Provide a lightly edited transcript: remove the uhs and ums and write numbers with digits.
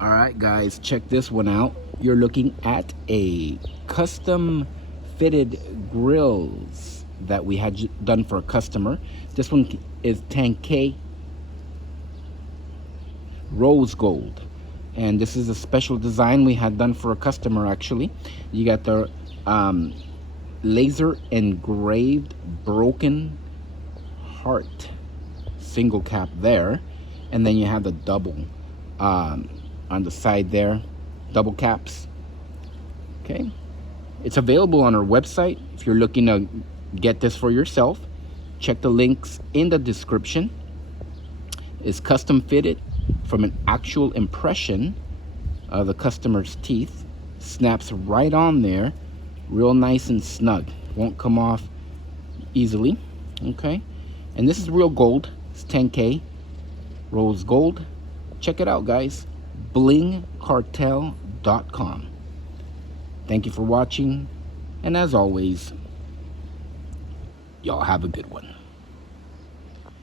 All right, guys, check this one out. You're looking at a custom fitted grills that we had done for a customer. This one is 10K rose gold, and this is a special design we had done for a customer. Actually, you got the laser engraved broken heart single cap there, and then you have the double on the side there, double caps. Okay, it's available on our website. If you're looking to get this for yourself, check the links in the description. It's custom fitted from an actual impression of the customer's teeth. Snaps right on there, real nice and snug, won't come off easily. Okay, and this is real gold. It's 10K rose gold. Check it out, guys. blingcartel.com. Thank you for watching, and as always, y'all have a good one.